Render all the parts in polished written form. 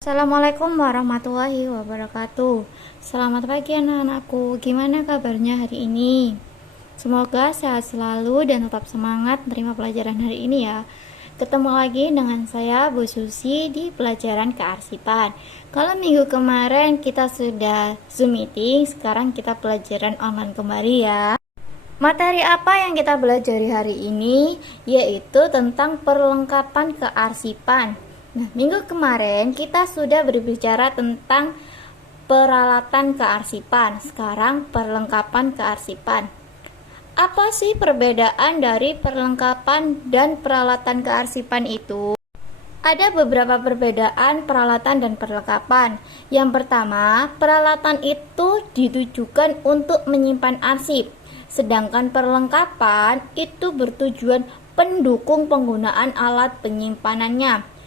Assalamualaikum warahmatullahi wabarakatuh. Selamat pagi anak-anakku. Gimana kabarnya hari ini? Semoga sehat selalu dan tetap semangat menerima pelajaran hari ini ya. Ketemu lagi dengan saya Bu Susi di pelajaran kearsipan. Kalau minggu kemarin kita sudah Zoom meeting, sekarang kita pelajaran online kembali ya. Materi apa yang kita belajar hari ini? Yaitu tentang perlengkapan kearsipan. Nah, minggu kemarin kita sudah berbicara tentang peralatan kearsipan. Sekarang perlengkapan kearsipan. Apa sih perbedaan dari perlengkapan dan peralatan kearsipan itu? Ada beberapa perbedaan peralatan dan perlengkapan. Yang pertama, peralatan itu ditujukan untuk menyimpan arsip, sedangkan perlengkapan itu bertujuan pendukung penggunaan alat penyimpanannya.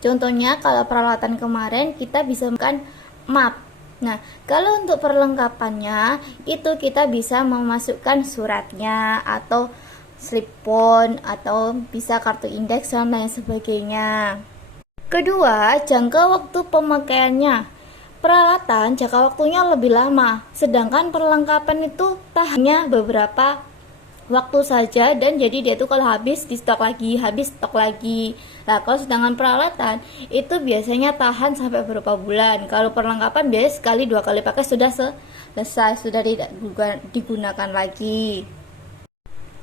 Contohnya kalau peralatan kemarin kita bisa menggunakan map. Nah, kalau untuk perlengkapannya itu kita bisa memasukkan suratnya atau slip-on atau bisa kartu indeks dan lain sebagainya. Kedua, jangka waktu pemakaiannya. Peralatan jangka waktunya lebih lama, sedangkan perlengkapan itu hanya beberapa waktu saja, dan jadi dia tuh kalau habis di stok lagi, habis stok lagi. Nah, kalau sedangkan peralatan itu biasanya tahan sampai beberapa bulan. Kalau perlengkapan biasanya sekali dua kali pakai sudah selesai, sudah tidak digunakan lagi.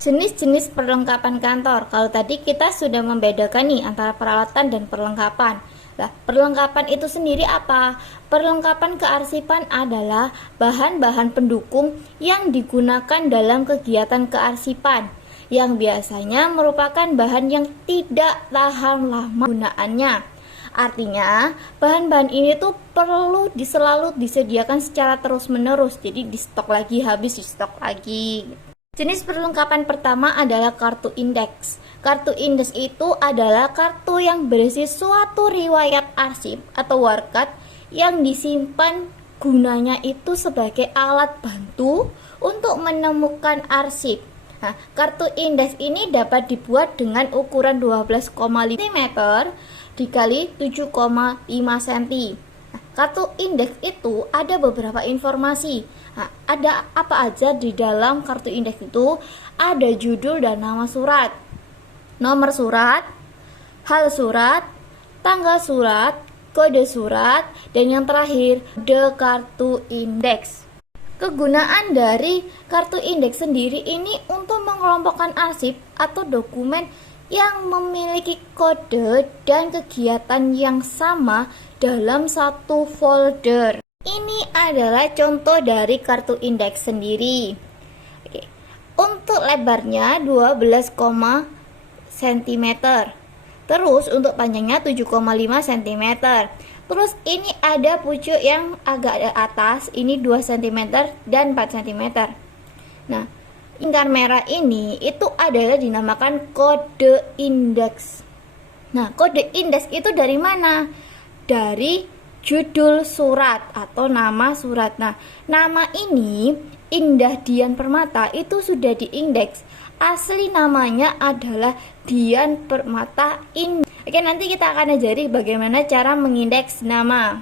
Jenis-jenis perlengkapan kantor. Kalau tadi kita sudah membedakan nih antara peralatan dan perlengkapan. Nah, perlengkapan itu sendiri apa? Perlengkapan kearsipan adalah bahan-bahan pendukung yang digunakan dalam kegiatan kearsipan, yang biasanya merupakan bahan yang tidak tahan lama gunaannya. Artinya, bahan-bahan ini tuh perlu selalu disediakan secara terus-menerus. Jadi di stok lagi, habis di stok lagi. Jenis perlengkapan pertama adalah kartu indeks. Kartu indeks itu adalah kartu yang berisi suatu riwayat arsip atau warkat yang disimpan, gunanya itu sebagai alat bantu untuk menemukan arsip. Nah, kartu indeks ini dapat dibuat dengan ukuran 12,5 cm dikali 7,5 cm. Nah, kartu indeks itu ada beberapa informasi. Nah, ada apa aja di dalam kartu indeks itu? Ada judul dan nama surat, nomor surat, hal surat, tanggal surat, kode surat, dan yang terakhir, kode kartu indeks. Kegunaan dari kartu indeks sendiri ini untuk mengelompokkan arsip atau dokumen yang memiliki kode dan kegiatan yang sama dalam satu folder. Ini adalah contoh dari kartu indeks sendiri. Oke. Untuk lebarnya 12, cm. Terus untuk panjangnya 7,5 cm. Terus ini ada pucuk yang agak di atas, ini 2 cm dan 4 cm. Nah, lingkar merah ini itu adalah dinamakan kode indeks. Nah, kode indeks itu dari mana? Dari judul surat atau nama surat. Nah, nama ini Indah Dian Permata itu sudah diindeks. Asli namanya adalah Dian Permata Indah. Oke, nanti kita akan ajari bagaimana cara mengindeks nama.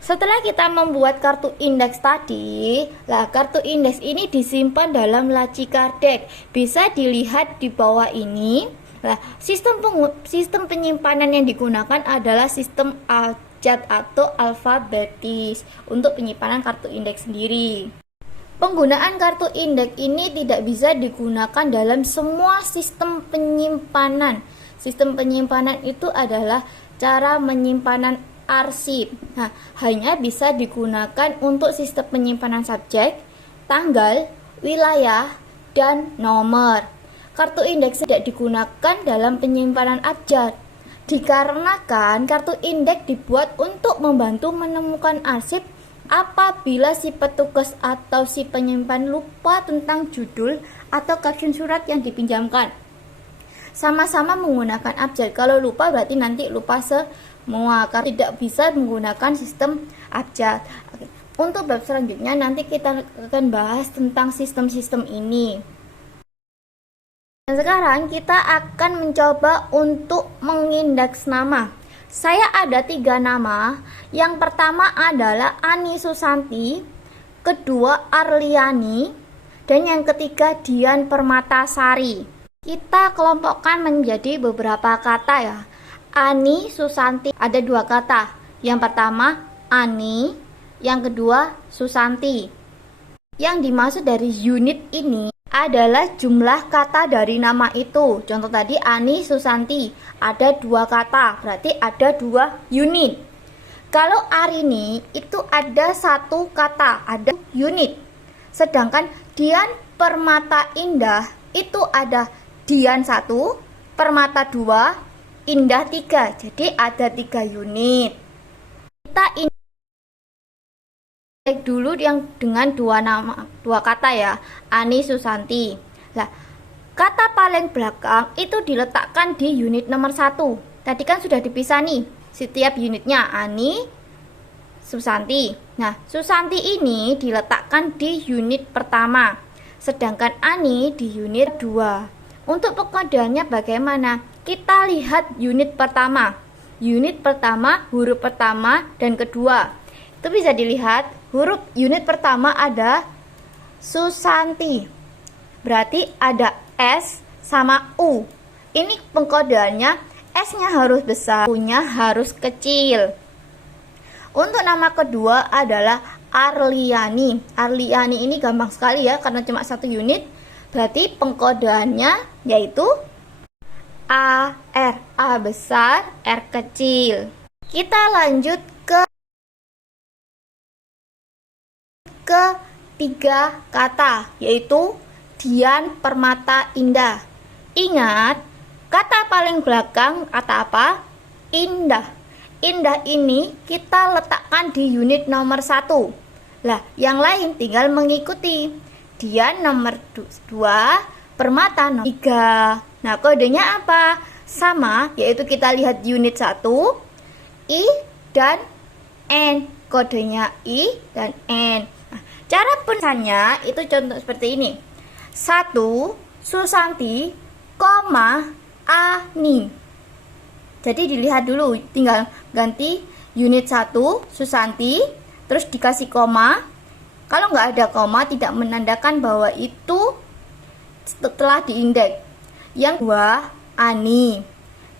Setelah kita membuat kartu indeks tadi, kartu indeks ini disimpan dalam laci kardek. Bisa dilihat di bawah ini. Sistem penyimpanan yang digunakan adalah sistem abjad atau alfabetis untuk penyimpanan kartu indeks sendiri. Penggunaan kartu indeks ini tidak bisa digunakan dalam semua sistem penyimpanan. Sistem penyimpanan itu adalah cara penyimpanan arsip. Nah, hanya bisa digunakan untuk sistem penyimpanan subjek, tanggal, wilayah, dan nomor. Kartu indeks tidak digunakan dalam penyimpanan abjad, dikarenakan kartu indeks dibuat untuk membantu menemukan arsip apabila si petugas atau si penyimpan lupa tentang judul atau caption surat yang dipinjamkan. Sama-sama menggunakan abjad. Kalau lupa berarti nanti lupa semua, karena tidak bisa menggunakan sistem abjad. Untuk bab selanjutnya nanti kita akan bahas tentang sistem-sistem ini. Dan sekarang kita akan mencoba untuk mengindeks nama. Saya ada 3 nama. Yang pertama adalah Ani Susanti, kedua Arliani, dan yang ketiga Dian Permatasari. Kita kelompokkan menjadi beberapa kata ya. Ani Susanti ada 2 kata. Yang pertama Ani, yang kedua Susanti. Yang dimaksud dari unit ini adalah jumlah kata dari nama itu. Contoh tadi Ani Susanti ada 2 kata, berarti ada 2 unit. Kalau Arini itu ada 1 kata, ada unit. Sedangkan Dian Permata Indah itu ada Dian 1, Permata 2, Indah 3. Jadi ada 3 unit. Kita ini dulu yang dengan 2 kata ya, Ani Susanti. Nah, kata paling belakang itu diletakkan di unit nomor 1. Tadi kan sudah dipisah nih setiap unitnya, Ani Susanti. Nah, Susanti ini diletakkan di unit pertama, sedangkan Ani di unit 2. Untuk pengodaannya bagaimana? Kita lihat unit pertama. Unit pertama, huruf pertama dan kedua. Itu bisa dilihat, huruf unit pertama ada Susanti. Berarti ada S sama U. Ini pengkodeannya, S-nya harus besar, U-nya harus kecil. Untuk nama kedua adalah Arliani. Arliani ini gampang sekali ya, karena cuma 1 unit. Berarti pengkodeannya yaitu AR. A besar, R kecil. Kita lanjut ke 3 kata, yaitu Dian Permata Indah. Ingat, kata paling belakang kata apa? Indah. Indah ini kita letakkan di unit nomor 1. Lah, yang lain tinggal mengikuti. Dian nomor 2, Permata nomor 3. Nah, kodenya apa? Sama, yaitu kita lihat unit 1, I dan N. Kodenya I dan N. Nah, cara penulisannya itu contoh seperti ini. 1 Susanti, Ani. Jadi dilihat dulu, tinggal ganti unit 1 Susanti, terus dikasih koma. Kalau nggak ada koma, tidak menandakan bahwa itu telah diindeks. Yang 2 Ani.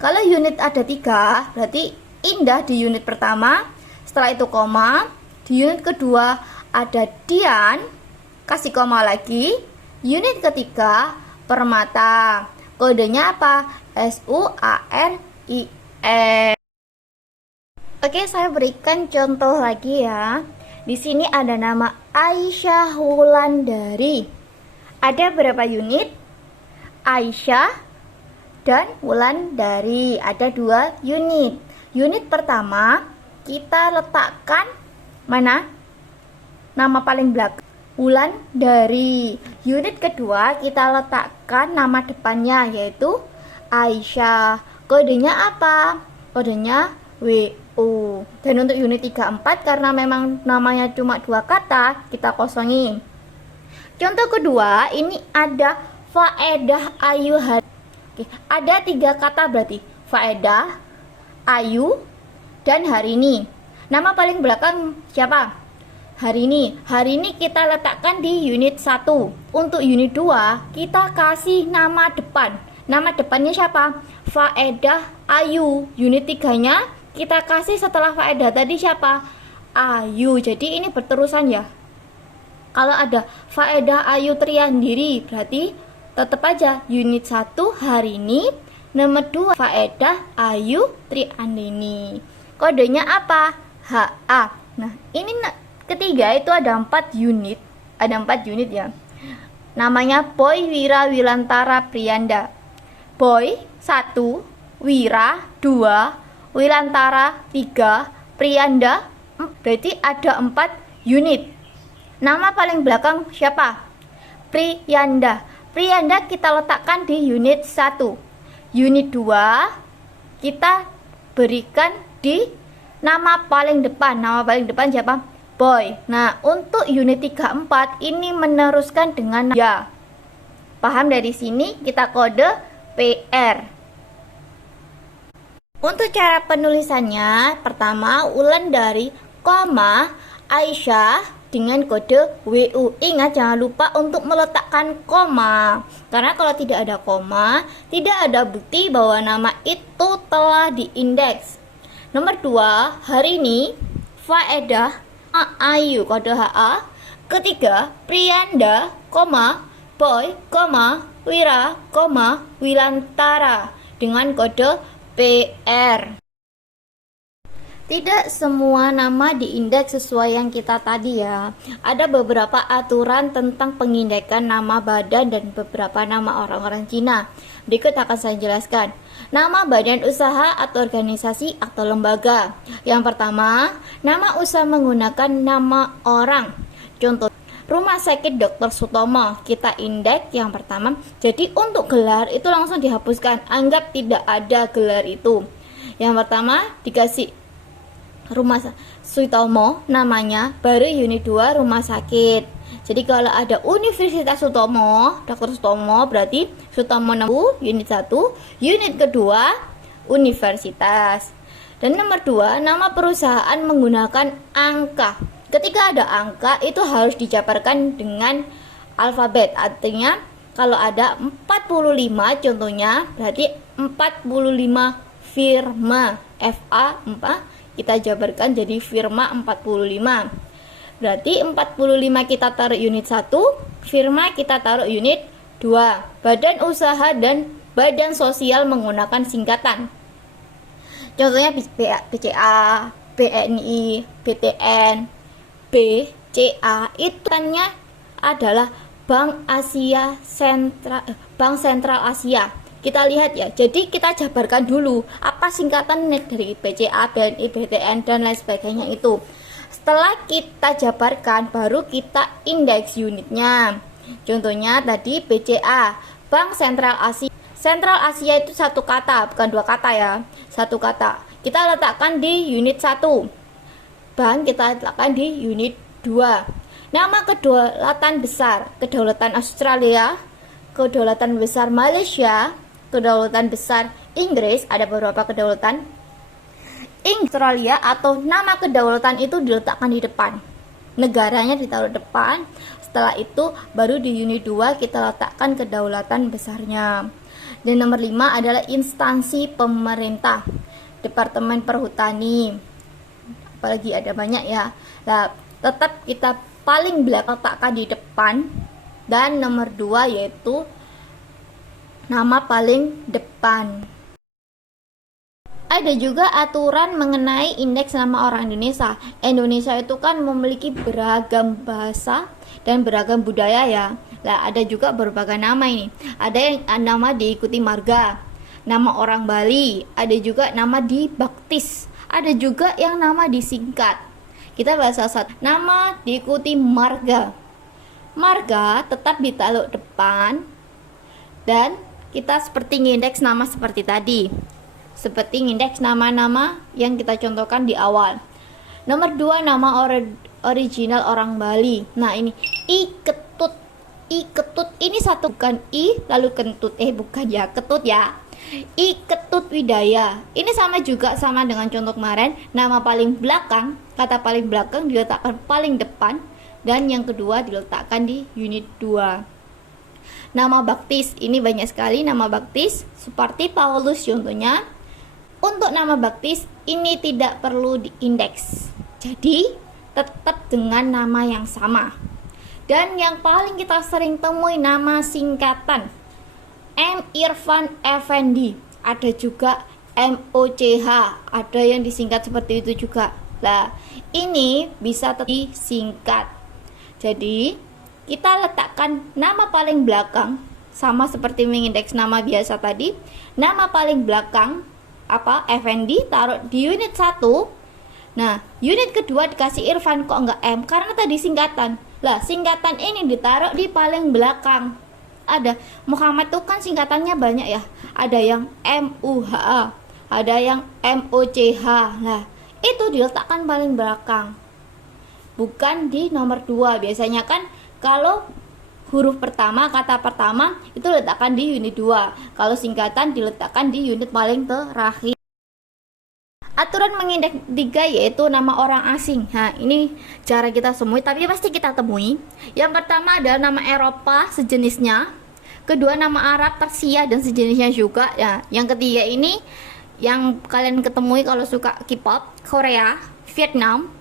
Kalau unit ada 3, berarti Indah di unit pertama, setelah itu koma. Di unit kedua ada Dian, kasih koma lagi. Unit ketiga Permata. Kodenya apa? SUARIE. Oke, saya berikan contoh lagi ya. Di sini ada nama Aisyah Wulandari. Ada berapa unit? Aisyah dan Wulandari. Ada 2 unit. Unit pertama kita letakkan mana? Nama paling belakang, Wulandari. Unit kedua kita letakkan nama depannya, yaitu Aisyah. Kodenya apa? Kodenya WU. Dan untuk unit 3, 4 karena memang namanya cuma 2 kata, kita kosongin. Contoh kedua, ini ada Faedah Ayu Hari. Oke, ada 3 kata berarti Faedah, Ayu, dan Harini. Nama paling belakang siapa? Harini. Harini kita letakkan di unit 1. Untuk unit 2 kita kasih nama depan. Nama depannya siapa? Faedah Ayu. Unit 3-nya kita kasih setelah Faedah tadi siapa? Ayu. Jadi ini berterusan ya. Kalau ada Faedah Ayu Triandiri, berarti tetap aja unit 1 Harini, nomor 2 Faedah Ayu Triandini. Kodenya apa? HA. Nah, ini ketiga itu ada 4 unit. Ada 4 unit ya. Namanya Boy Wira Wilantara Prianda. Boy 1, Wira 2, Wilantara 3, Prianda 4. Berarti ada 4 unit. Nama paling belakang siapa? Prianda. Prianda kita letakkan di unit 1. Unit 2 kita berikan di nama paling depan. Nama paling depan siapa? Boy. Nah, untuk unit 3, 4 ini meneruskan dengan ya. Paham dari sini? Kita kode PR. Untuk cara penulisannya, pertama ulang dari koma Aisyah dengan kode WU. Ingat, jangan lupa untuk meletakkan koma, karena kalau tidak ada koma, tidak ada bukti bahwa nama itu telah diindeks. Nomor 2, hari ini faedah Ayu kode HA. Ketiga, Priyanda, boy, Wira, Wilantara dengan kode PR. Tidak semua nama diindeks sesuai yang kita tadi ya. Ada beberapa aturan tentang pengindekan nama badan dan beberapa nama orang-orang Cina. Berikut akan saya jelaskan. Nama badan usaha atau organisasi atau lembaga. Yang pertama, nama usaha menggunakan nama orang. Contoh, Rumah Sakit Dr. Sutomo, kita indeks yang pertama. Jadi untuk gelar itu langsung dihapuskan, anggap tidak ada gelar itu. Yang pertama dikasih Rumah Sutomo namanya, baru unit 2 rumah sakit. Jadi kalau ada Universitas Sutomo, Dr. Sutomo, berarti Sutomo 6 unit 1, unit kedua universitas. Dan nomor 2, nama perusahaan menggunakan angka. Ketika ada angka itu harus dijabarkan dengan alfabet. Artinya kalau ada 45 contohnya, berarti 45 firma, FA 4, kita jabarkan jadi firma 45. Berarti 45 kita taruh unit 1, firma kita taruh unit 2. Badan usaha dan badan sosial menggunakan singkatan. Contohnya BCA, BNI, BTN, BCA itu tanya adalah Bank Sentral Asia. Kita lihat ya, jadi kita jabarkan dulu apa singkatan dari BCA, BNI, BTN dan lain sebagainya itu. Setelah kita jabarkan, baru kita indeks unitnya. Contohnya tadi BCA, Bank Sentral Asia. Sentral Asia itu satu kata, bukan dua kata ya, satu kata. Kita letakkan di unit 1. Bank kita letakkan di unit 2. Nama kedaulatan besar, kedaulatan Australia, kedaulatan besar Malaysia, kedaulatan besar Inggris, ada beberapa kedaulatan Australia, atau nama kedaulatan itu diletakkan di depan, negaranya ditaruh depan. Setelah itu baru di unit 2 kita letakkan kedaulatan besarnya. Dan nomor 5 adalah instansi pemerintah, Departemen Perhutani, apalagi ada banyak ya. Nah, tetap kita paling belakang letakkan di depan. Dan nomor 2 yaitu nama paling depan. Ada juga aturan mengenai indeks nama orang Indonesia. Indonesia itu kan memiliki beragam bahasa dan beragam budaya ya. Nah, ada juga berbagai nama ini. Ada yang nama diikuti marga, nama orang Bali, ada juga nama dibaptis, ada juga yang nama disingkat. Kita bahas satu. Nama diikuti marga. Marga tetap ditaruh depan dan kita seperti ngindeks nama seperti tadi, seperti ngindeks nama-nama yang kita contohkan di awal. Nomor 2, nama original orang Bali. Nah ini I ketut ini satu, bukan I lalu kentut, bukan ya, ketut ya. I Ketut Widaya. Ini sama juga, sama dengan contoh kemarin. Nama paling belakang, kata paling belakang diletakkan paling depan, dan yang kedua diletakkan di unit 2. Nama baptis, ini banyak sekali nama baptis, seperti Paulus contohnya. Untuk nama baptis ini tidak perlu diindeks, jadi tetap dengan nama yang sama. Dan yang paling kita sering temui nama singkatan, M. Irfan Effendi, ada juga MOCH, ada yang disingkat seperti itu juga. Nah, ini bisa disingkat. Jadi kita letakkan nama paling belakang, sama seperti mengindeks nama biasa tadi. Nama paling belakang Effendi taruh di unit 1. Nah, unit kedua dikasih Irfan, kok enggak M? Karena tadi singkatan. Lah, singkatan ini ditaruh di paling belakang. Ada Muhammad tuh kan singkatannya banyak ya. Ada yang MUHA, ada yang MOCH. Nah, itu diletakkan paling belakang, bukan di nomor 2. Biasanya kan kalau huruf pertama, kata pertama itu letakkan di unit 2. Kalau singkatan diletakkan di unit paling terakhir. Aturan mengindeks 3 yaitu nama orang asing. Nah, ini cara kita semui, tapi pasti kita temui. Yang pertama adalah nama Eropa sejenisnya. Kedua nama Arab, Persia dan sejenisnya juga. Ya, yang ketiga ini yang kalian ketemui kalau suka K-pop, Korea, Vietnam,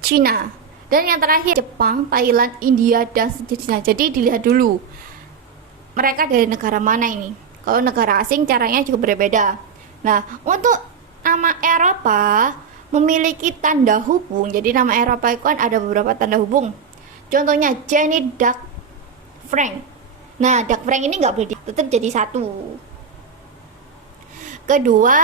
Cina. Dan yang terakhir Jepang, Thailand, India dan sejenisnya. Jadi dilihat dulu mereka dari negara mana ini. Kalau negara asing caranya juga berbeda. Nah, untuk nama Eropa memiliki tanda hubung. Jadi nama Eropa itu kan ada beberapa tanda hubung. Contohnya Jenny Duck Frank. Nah, Duck Frank ini nggak boleh tetap jadi satu. Kedua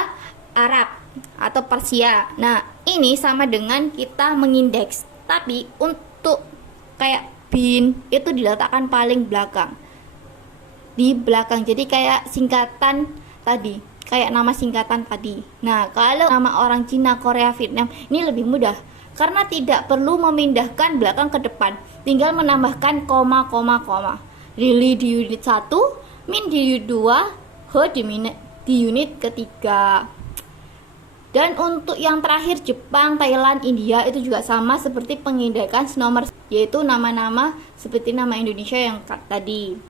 Arab atau Persia. Nah, ini sama dengan kita mengindeks, tapi untuk kayak bin itu diletakkan paling belakang, di belakang. Jadi kayak singkatan tadi, kayak nama singkatan tadi. Nah, kalau nama orang Cina, Korea, Vietnam ini lebih mudah karena tidak perlu memindahkan belakang ke depan, tinggal menambahkan koma. Really di unit 1, min di unit 2, he di unit ketiga. Dan untuk yang terakhir Jepang, Thailand, India itu juga sama seperti pengindekan nomor, yaitu nama-nama seperti nama Indonesia yang tadi.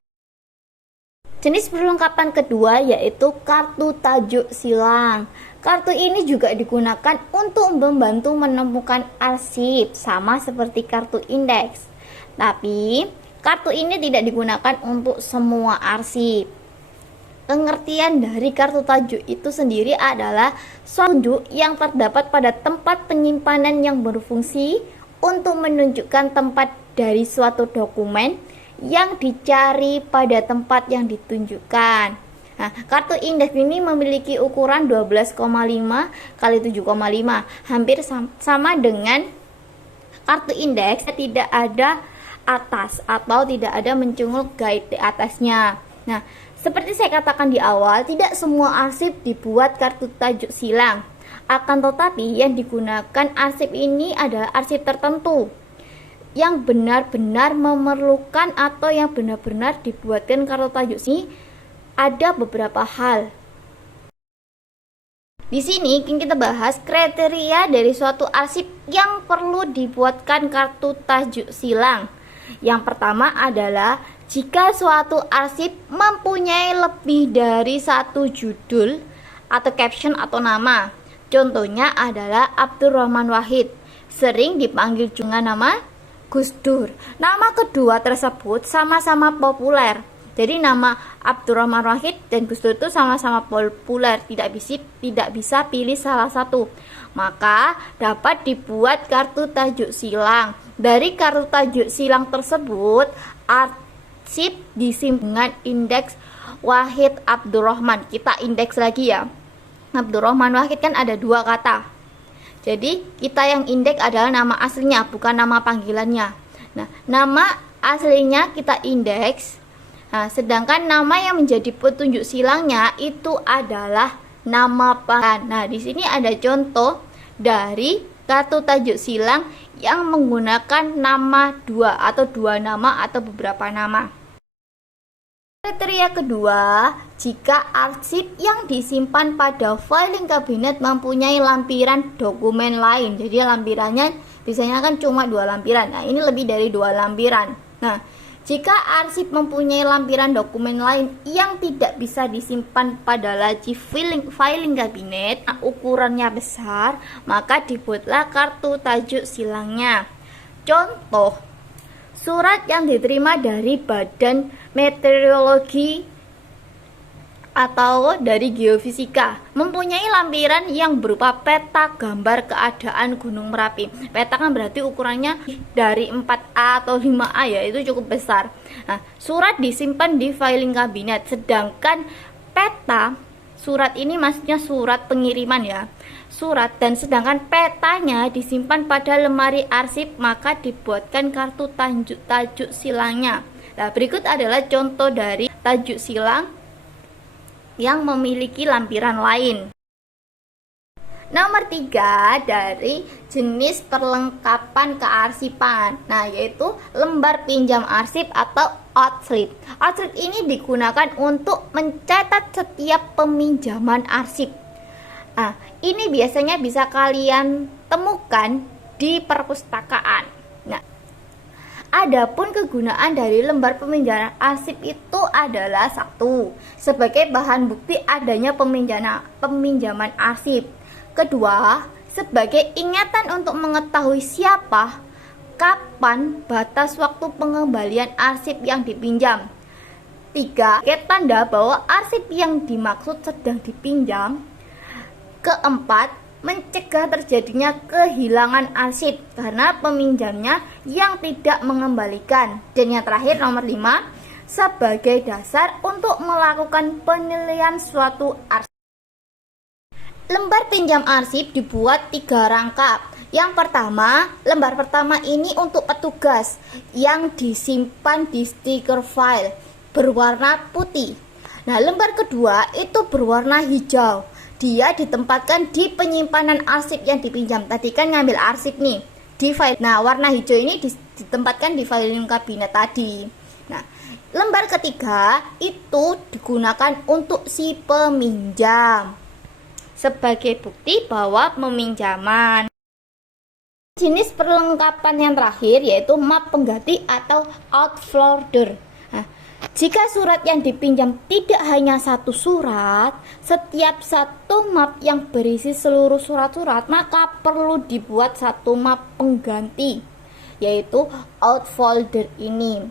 Jenis perlengkapan kedua yaitu kartu tajuk silang. Kartu ini juga digunakan untuk membantu menemukan arsip, sama seperti kartu indeks. Tapi, kartu ini tidak digunakan untuk semua arsip. Pengertian dari kartu tajuk itu sendiri adalah suatu tajuk yang terdapat pada tempat penyimpanan yang berfungsi untuk menunjukkan tempat dari suatu dokumen yang dicari pada tempat yang ditunjukkan. Nah, kartu indeks ini memiliki ukuran 12,5 kali 7,5, hampir sama dengan kartu indeks, tidak ada atas atau tidak ada mencungul guide di atasnya. Nah, seperti saya katakan di awal, tidak semua arsip dibuat kartu tajuk silang. Akan tetapi yang digunakan arsip ini adalah arsip tertentu yang benar-benar memerlukan atau yang benar-benar dibuatkan kartu tajuk ini. Ada beberapa hal. Di sini kita bahas kriteria dari suatu arsip yang perlu dibuatkan kartu tajuk silang. Yang pertama adalah jika suatu arsip mempunyai lebih dari satu judul atau caption atau nama. Contohnya adalah Abdurrahman Wahid, sering dipanggil juga nama Gus Dur. Nama kedua tersebut sama-sama populer. Jadi nama Abdurrahman Wahid dan Gus Dur itu sama-sama populer, tidak bisa pilih salah satu. Maka dapat dibuat kartu tajuk silang. Dari kartu tajuk silang tersebut, arsip disimpan dengan indeks Wahid Abdurrahman. Kita indeks lagi ya. Abdurrahman Wahid kan ada dua kata. Jadi kita yang indeks adalah nama aslinya, bukan nama panggilannya. Nah, nama aslinya kita indeks. Nah, sedangkan nama yang menjadi petunjuk silangnya itu adalah nama panggilan. Nah, di sini ada contoh dari kartu tajuk silang yang menggunakan nama dua atau dua nama atau beberapa nama. Kriteria kedua, jika arsip yang disimpan pada filing kabinet mempunyai lampiran dokumen lain. Jadi lampirannya biasanya kan cuma 2 lampiran. Nah, ini lebih dari 2 lampiran. Nah, jika arsip mempunyai lampiran dokumen lain yang tidak bisa disimpan pada laci filing kabinet, ukurannya besar, maka dibuatlah kartu tajuk silangnya. Contoh, surat yang diterima dari Badan Meteorologi atau dari Geofisika mempunyai lampiran yang berupa peta gambar keadaan Gunung Merapi. Peta kan berarti ukurannya dari 4A atau 5A ya, itu cukup besar. Nah, surat disimpan di filing kabinet, sedangkan peta, surat ini maksudnya surat pengiriman ya, surat, dan sedangkan petanya disimpan pada lemari arsip, maka dibuatkan kartu tajuk silangnya. Nah, berikut adalah contoh dari tajuk silang yang memiliki lampiran lain. Nomor 3 dari jenis perlengkapan kearsipan, nah yaitu lembar pinjam arsip atau outslip. Outslip ini digunakan untuk mencatat setiap peminjaman arsip. Nah, ini biasanya bisa kalian temukan di perpustakaan. Nah, adapun kegunaan dari lembar peminjaman arsip itu adalah satu, sebagai bahan bukti adanya peminjaman arsip. Kedua, sebagai ingatan untuk mengetahui siapa, kapan, batas waktu pengembalian arsip yang dipinjam. Tiga, sebagai tanda bahwa arsip yang dimaksud sedang dipinjam. Keempat, mencegah terjadinya kehilangan arsip karena peminjamnya yang tidak mengembalikan. Dan yang terakhir nomor 5, sebagai dasar untuk melakukan penilaian suatu arsip. Lembar pinjam arsip dibuat 3 rangkap. Yang pertama, lembar pertama ini untuk petugas yang disimpan di stiker file berwarna putih. Nah, lembar kedua itu berwarna hijau. Dia ditempatkan di penyimpanan arsip yang dipinjam. Tadi kan ngambil arsip nih di file. Nah, warna hijau ini ditempatkan di filing kabinet tadi. Nah, lembar ketiga itu digunakan untuk si peminjam sebagai bukti bahwa peminjaman. Jenis perlengkapan yang terakhir yaitu map pengganti atau outfolder. Nah, jika surat yang dipinjam tidak hanya satu surat, setiap satu map yang berisi seluruh surat-surat, maka perlu dibuat satu map pengganti, yaitu outfolder ini.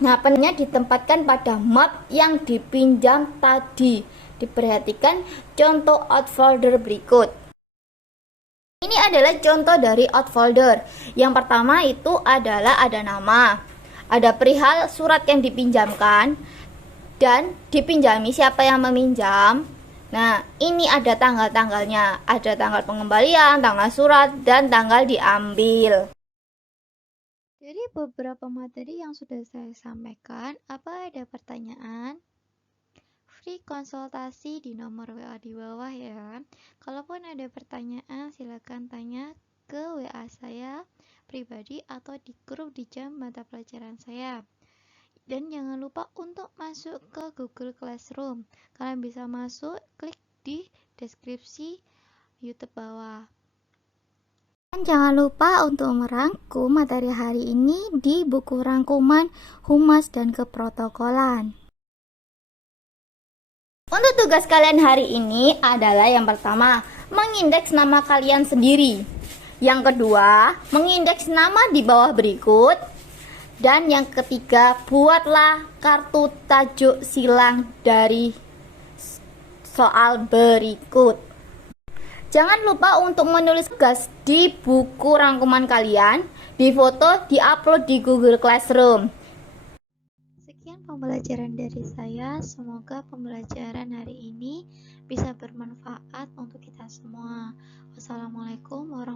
Nah, pennya ditempatkan pada map yang dipinjam tadi. Diperhatikan contoh outfolder berikut. Ini adalah contoh dari outfolder. Yang pertama itu adalah ada nama, ada perihal surat yang dipinjamkan, dan dipinjami siapa yang meminjam. Nah, ini ada tanggal-tanggalnya, ada tanggal pengembalian, tanggal surat, dan tanggal diambil. Jadi beberapa materi yang sudah saya sampaikan, apa ada pertanyaan? Free konsultasi di nomor WA di bawah ya. Kalaupun ada pertanyaan, silakan tanya ke WA saya pribadi atau di grup di jam mata pelajaran saya. Dan jangan lupa untuk masuk ke Google Classroom. Kalian bisa masuk, klik di deskripsi YouTube bawah. Dan jangan lupa untuk merangkum materi hari ini di buku rangkuman Humas dan Keprotokolan. Untuk tugas kalian hari ini adalah yang pertama, mengindeks nama kalian sendiri. Yang kedua, mengindeks nama di bawah berikut. Dan yang ketiga, buatlah kartu tajuk silang dari soal berikut. Jangan lupa untuk menulis tugas di buku rangkuman kalian, difoto, diupload di Google Classroom. Sekian pembelajaran dari saya, semoga pembelajaran hari ini bisa bermanfaat untuk kita semua. Wassalamualaikum warahmatullahi wabarakatuh.